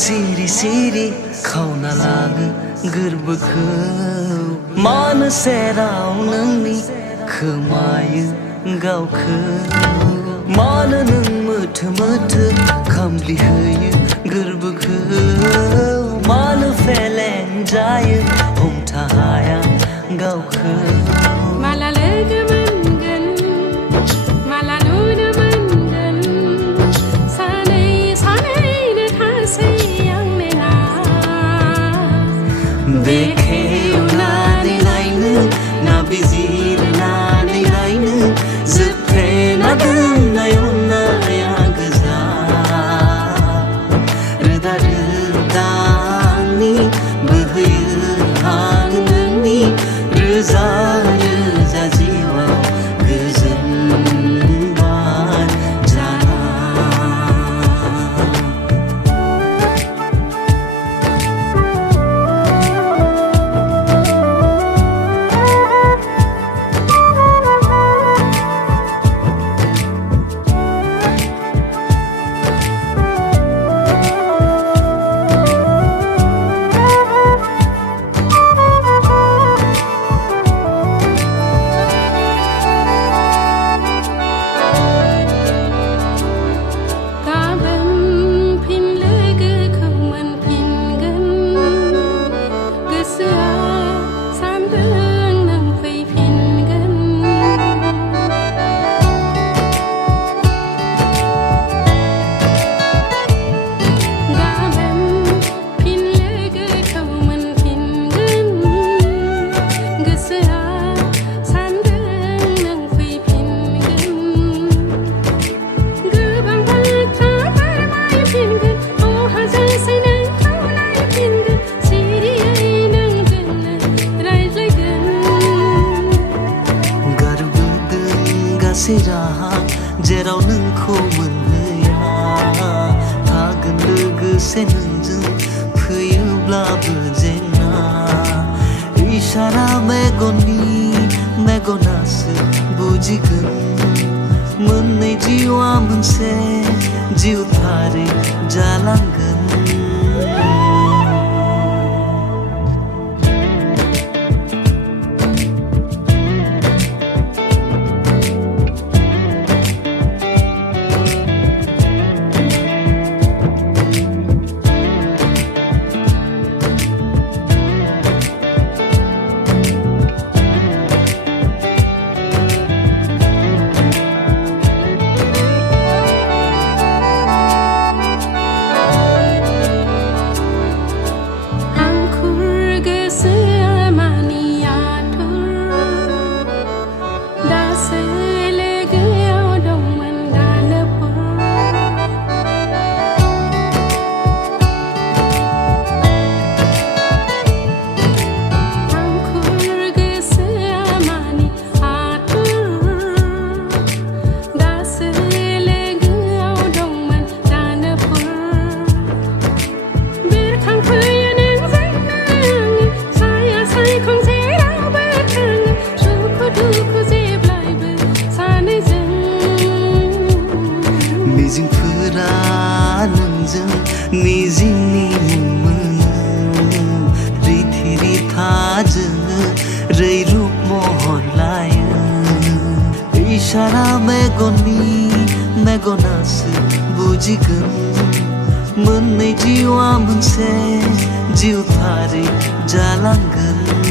सिरि सिरि खावना लाङो गोरबोखौ मानो सेराव नोंनि खोमायो गावखौ मानो नों मोथो मोथो खामग्लिहोयो गोरबोखौ मानो फेलें जायो हमथा हाया गावखौ माला लोगो मोनगोन माला नुनो मोनगोन सानै सानैनो थासै आं नेना बेखेवनानै नायनो ना बिजिरनानै नायनो जोबथेना दोननाय अननाया गोजा रोदा रोदानि बोहैयो हां नोंनि रोजा रोजा जिउआव गोजोन बार जाना राहा जेराव नोंखौ मोनहैया थागोन लोगोसे नोंजों फैयोब्लाबो जेंना इसारा मेगनासो बुजिगोन मोननै जिउआ मोनसे जिउथारै जालांगोन मिजिंफोरा नोंजों मिजिंनि मुं मोनो रिथि रिथा जोङो रैरुप महर लायो इसारा मेगनासो बुजिगोन मोननै जिउआ मोनसे जिउथारै जालांगोन